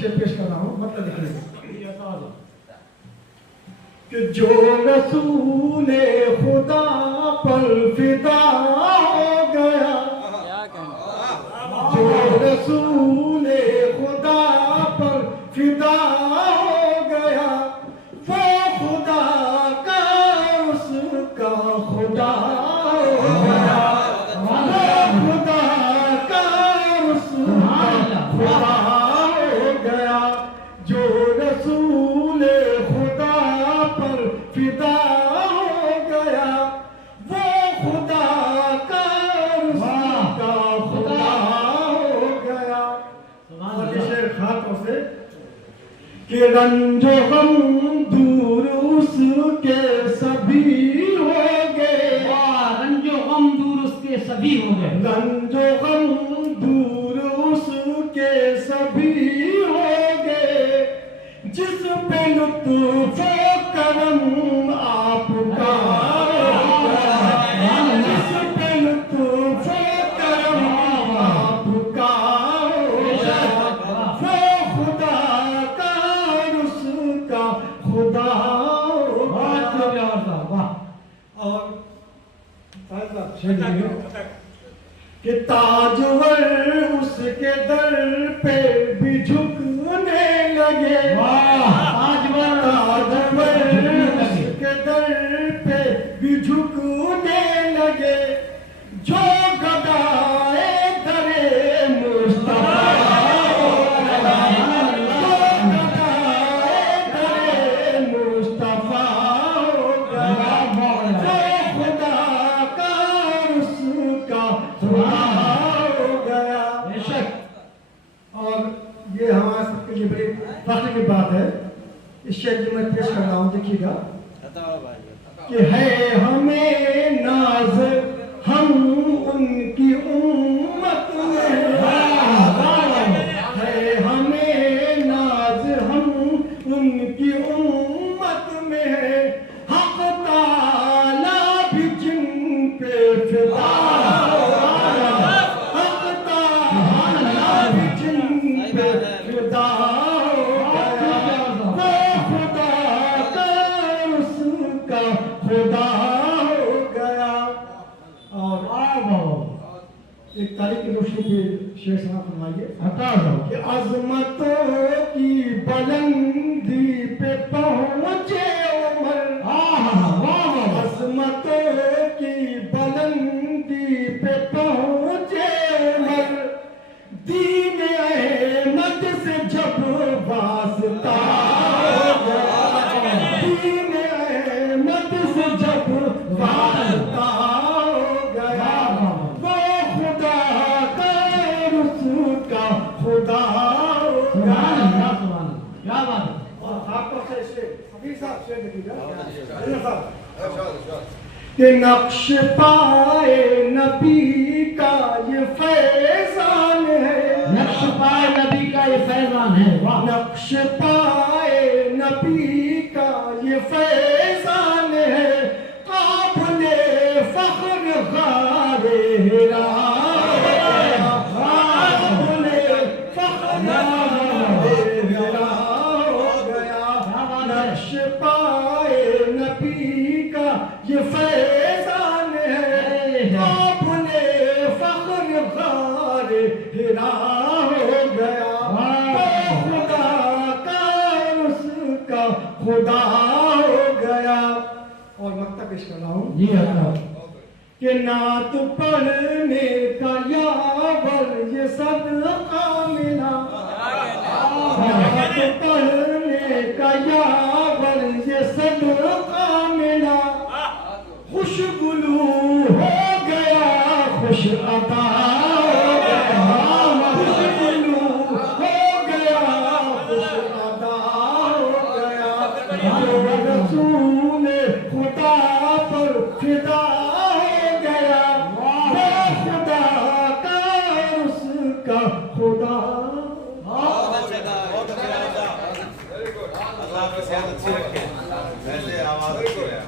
شعر پیش کر رہا ہوں، مطلب لکھیے کہ جو رسول خدا پر فدا ہو گیا، جو رسول خدا پر فدا ہو گیا، وہ خدا کا اس کا خدا ہو گیا، وہ خدا کا اس کا خدا ہو گیا، جو رسول خدا پر فدا ہو گیا، وہ خدا کا اس کا خدا ہو گیا۔ اور یہ شعر خاتوں سے کہ رنج و غم دور اس کے سبھی ہو گئے، رنج و غم دور اس کے سبھی ہو گئے، رنج و غم دور اس کے سبھی ہو گئے، جس پہ لطف و کرم آپ کا ہوگا، جس پہ لطف و کرم آپ کا ہوگا، وہ خدا کا اس کا خدا ہوگا۔ اور کہ تاجور اس کے در پہ بھی جھکنے لگے، تاجور اس کے در پہ بھی جھکنے لگے، جو گدائے در مصطفیٰ ہوگا، جو گدائے در مصطفیٰ ہوگا، وہ خدا کا اس کا خدا ہو گیا۔ اور یہ ہمارے سب کے لیے بڑی فخر کی بات ہے، اس شعر کی میں پیش کر رہا ہوں، دیکھیے گا کہ ہے ہمیں ناز ہم ان کی امت میں، ہے ہمیں ناز ہم ان کی امت میں، حق تعالیٰ بھی جن پہ فدا ہوگا، حق تعالیٰ بھی جن پہ فدا ہوگا، وہ خدا کا اس کا خدا ہو گیا۔ اور ایک تاریخ کی روشنی پہ شعر سماعت فرمائیے کہ عظمتوں کی بلندی پہ پہنچے عمر، عظمتوں کی بلندی پہ پہنچے عمر، دین احمد سے جب واسطہ ہوگا، دین احمد سے جب واسطہ ہو گیا، وہ خدا کا اس کا خدا ہوگا۔ کیا بات ہے، اور خاکوں سے حفیظ صاحب شعر لکھیے گا کہ نقش پائے نبی کا یہ فیضان ہے، نقش پائے نبی کا یہ فیضان ہے، نقش پائے نبی کا یہ فیضان ہے، قابل فخر غار ہرا، قابل فخر غار ہرا ہو گیا، نقش پائے نبی کا یہ فیضان ہے، قابل فخر غار ہرا ہو گیا، وہ خدا کا اس کا خدا ہو گیا۔ اور مکتب پیش کر رہا ہوں جی حضرت، کہ نعت پڑھنے کا یاور یہ صدقہ ملا، نعت پڑھنے کا یاور یہ صدقہ ملا، خوش گلو ہو گیا خوش عطا ہو گیا، خوش گلو ہو گیا خوش عطا ہو گیا، جو رسول خدا پر فدا ہو گیا، وہ خدا کا اس کا خدا۔ اللہ آپ کی صحت اچھی رکھے، ایسے آواز اچھی ہے۔